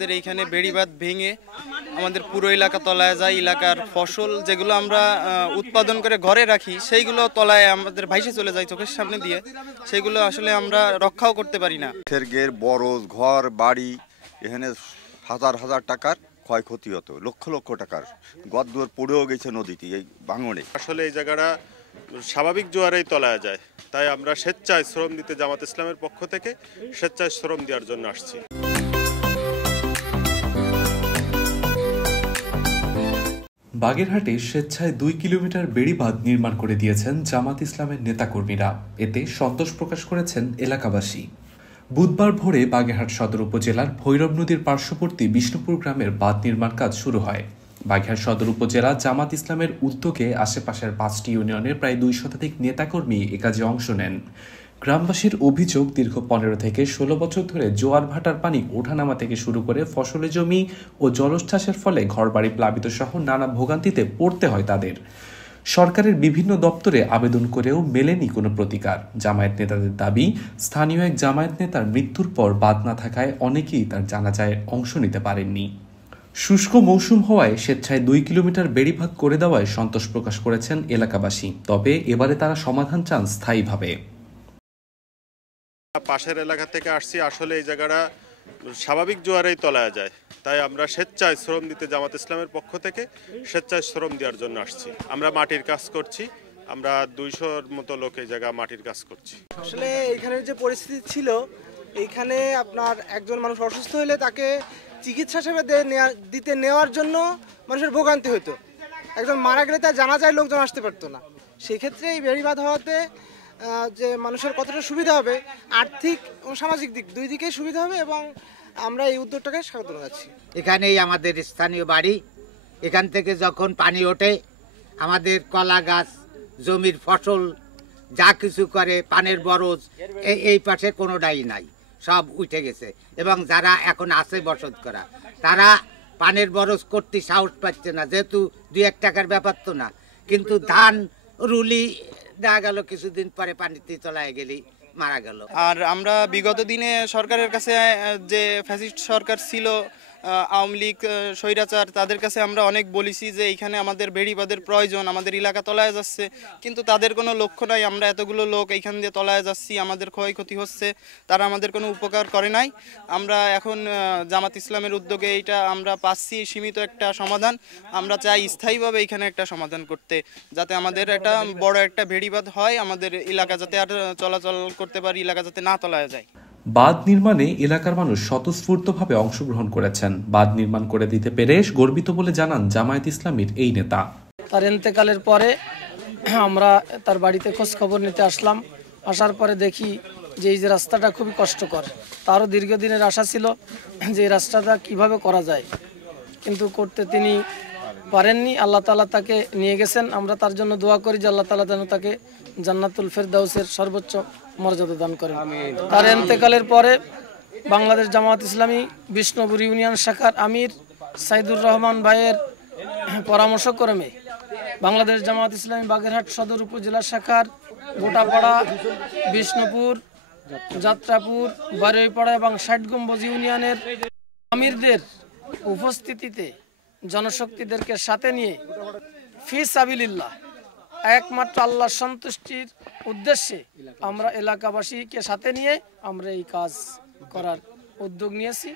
আমাদের এইখানে বেড়িবাঁধ ভেঙে আমাদের পুরো এলাকা তলায় যায়। এলাকার ফসল যেগুলো আমরা উৎপাদন করে ঘরে রাখি সেইগুলো তলায় আমাদের ভাইসে চলে যায় চোখের সামনে দিয়ে, সেগুলো আসলে আমরা রক্ষাও করতে পারি না। গের বরজ ঘর বাড়ি এখানে হাজার হাজার টাকার ক্ষয়ক্ষতি হতো, লক্ষ লক্ষ টাকার গদদুয়ার পড়েও গেছে নদীতে এই ভাঙনে। আসলে এই জায়গাটা স্বাভাবিক জোয়ারেই তলায় যায়, তাই আমরা স্বেচ্ছায় শ্রম দিতে জামাত ইসলামের পক্ষ থেকে স্বেচ্ছায় শ্রম দেওয়ার জন্য আসছি। বাগেরহাটে স্বেচ্ছায় 2 কিলোমিটার বেড়িবাঁধ নির্মাণ করে দিয়েছেন জামাত ইসলামের নেতাকর্মীরা। এতে সন্তোষ প্রকাশ করেছেন এলাকাবাসী। বুধবার ভোরে বাগেরহাট সদর উপজেলার ভৈরব নদীর পার্শ্ববর্তী বিষ্ণুপুর গ্রামের বাঁধ নির্মাণ কাজ শুরু হয়। বাগেরহাট সদর উপজেলা জামাত ইসলামের উদ্যোগে আশেপাশের 5টি ইউনিয়নের প্রায় 2 শতাধিক নেতাকর্মী এ কাজে অংশ নেন। গ্রামবাসীর অভিযোগ, দীর্ঘ 15 থেকে 16 বছর ধরে জোয়ার ভাটার পানি ওঠানামা থেকে শুরু করে ফসলি জমি ও জলোচ্ছ্বাসের ফলে ঘরবাড়ি প্লাবিত সহ নানা ভোগান্তিতে পড়তে হয় তাদের। সরকারের বিভিন্ন দপ্তরে আবেদন করেও মেলেনি কোনো প্রতিকার। জামায়াত নেতাদের দাবি, স্থানীয় এক জামায়াত নেতার মৃত্যুর পর বাঁধ না থাকায় অনেকেই তার জানাজায় অংশ নিতে পারেননি। শুষ্ক মৌসুম হওয়ায় স্বেচ্ছায় 2 কিলোমিটার বেড়িবাঁধ করে দেওয়ায় সন্তোষ প্রকাশ করেছেন এলাকাবাসী। তবে এবারে তারা সমাধান চান স্থায়ীভাবে। পাশের এলাকা থেকে আসছি, আসলে এই জায়গাটা স্বাভাবিক জোয়ারেই তলায় যায়, তাই আমরা স্বেচ্ছায় শ্রম দিতে জামাত ইসলামের পক্ষ থেকে স্বেচ্ছায় শ্রম দেওয়ার জন্য আসছি। আমরা মাটির কাজ করছি, আমরা 200-র মতো লোক এই জায়গা মাটির কাজ করছি। আসলে এখানের যে পরিস্থিতি ছিল, এইখানে আপনার একজন মানুষ অসুস্থ হলে তাকে চিকিৎসা সেবা দিতে নেওয়ার জন্য মানুষের ভোগান্তি হতো। একজন মারা গেলে তার জানাজায় লোকজন আসতে পারতো না। সেক্ষেত্রে এই বেড়িবাঁধ হওয়াতে যে মানুষের কতটা সুবিধা হবে, আর্থিক ও সামাজিক দিক দুই দিকেই সুবিধা হবে, এবং আমরা এই উদ্যোগটাকে স্বাগত জানাচ্ছি। এখানেই আমাদের স্থানীয় বাড়ি। এখান থেকে যখন পানি ওঠে আমাদের কলা গাছ, জমির ফসল যা কিছু করে, পানের বরজ এই পাশে কোনোটাই নাই, সব উঠে গেছে। এবং যারা এখন আছে বসত করা, তারা পানের বরজ করতে সাহস পাচ্ছে না, যেহেতু 2-1 টাকার ব্যাপার তো না। কিন্তু ধান রুলি দেখা গেল কিছুদিন পরে পানিতে তলায় গেলি মারা গেল। আর আমরা বিগত দিনে সরকারের কাছে, যে ফ্যাসিস্ট সরকার ছিল, আওয়ামী লীগ স্বৈরাচার, তাদের কাছে আমরা অনেক বলেছি যে এইখানে আমাদের বেড়িবাঁধের প্রয়োজন, আমাদের এলাকা তলায় যাচ্ছে, কিন্তু তাদের কোনো লক্ষ্য নাই। আমরা এতগুলো লোক এইখান দিয়ে তলায় যাচ্ছি, আমাদের ক্ষয়ক্ষতি হচ্ছে, তারা আমাদের কোনো উপকার করে নাই। আমরা এখন জামাত ইসলামের উদ্যোগে এইটা আমরা পাচ্ছি সীমিত একটা সমাধান। আমরা চাই স্থায়ীভাবে এখানে একটা সমাধান করতে, যাতে আমাদের একটা বড় একটা বেড়িবাঁধ হয়, আমাদের এলাকা যাতে আর চলাচল করতে পারি, এলাকা যাতে না তলায় যায়। বাঁধ নির্মাণে এলাকার মানুষ স্বতঃস্ফূর্তভাবে অংশগ্রহণ করেছেন। বাঁধ নির্মাণ করে দিতে পেরে গর্বিত বলে জানান জামায়াত ইসলামীর এই নেতা। তার ইন্তেকালের পরে আমরা তার বাড়িতে খোঁজ খবর নিতে আসলাম। আসার পরে দেখি যে এই যে রাস্তাটা খুবই কষ্টকর। তারও দীর্ঘদিনের আশা ছিল যে এই রাস্তাটা কিভাবে করা যায়, কিন্তু করতে তিনি পারেননি। আল্লাহ তাআলা তাকে নিয়ে গেছেন। আমরা তার জন্য দোয়া করি যে আল্লাহ তাআলা যেন তাকে জান্নাতুল ফেরদাউসের সর্বোচ্চ মর্যাদা দান করেন। তার ইন্তেকালের পরে বাংলাদেশ জামায়াত ইসলামী বিষ্ণুপুর ইউনিয়ন শাখার আমির সাইদুর রহমান ভাইয়ের পরামর্শক্রমে বাংলাদেশ জামায়াত ইসলামী বাগেরহাট সদর উপজেলা শাখার গোটাপাড়া, বিষ্ণুপুর, যাত্রাপুর, বারুইপাড়া এবং 60 গম্বুজ ইউনিয়নের আমিরদের উপস্থিতিতে জনশক্তিদেরকে সাথে নিয়ে ফি সাবিলিল্লাহ, একমাত্র আল্লাহর সন্তুষ্টির উদ্দেশ্যে আমরা এলাকাবাসীকে সাথে নিয়ে আমরা এই কাজ করার উদ্যোগ নিয়েছি।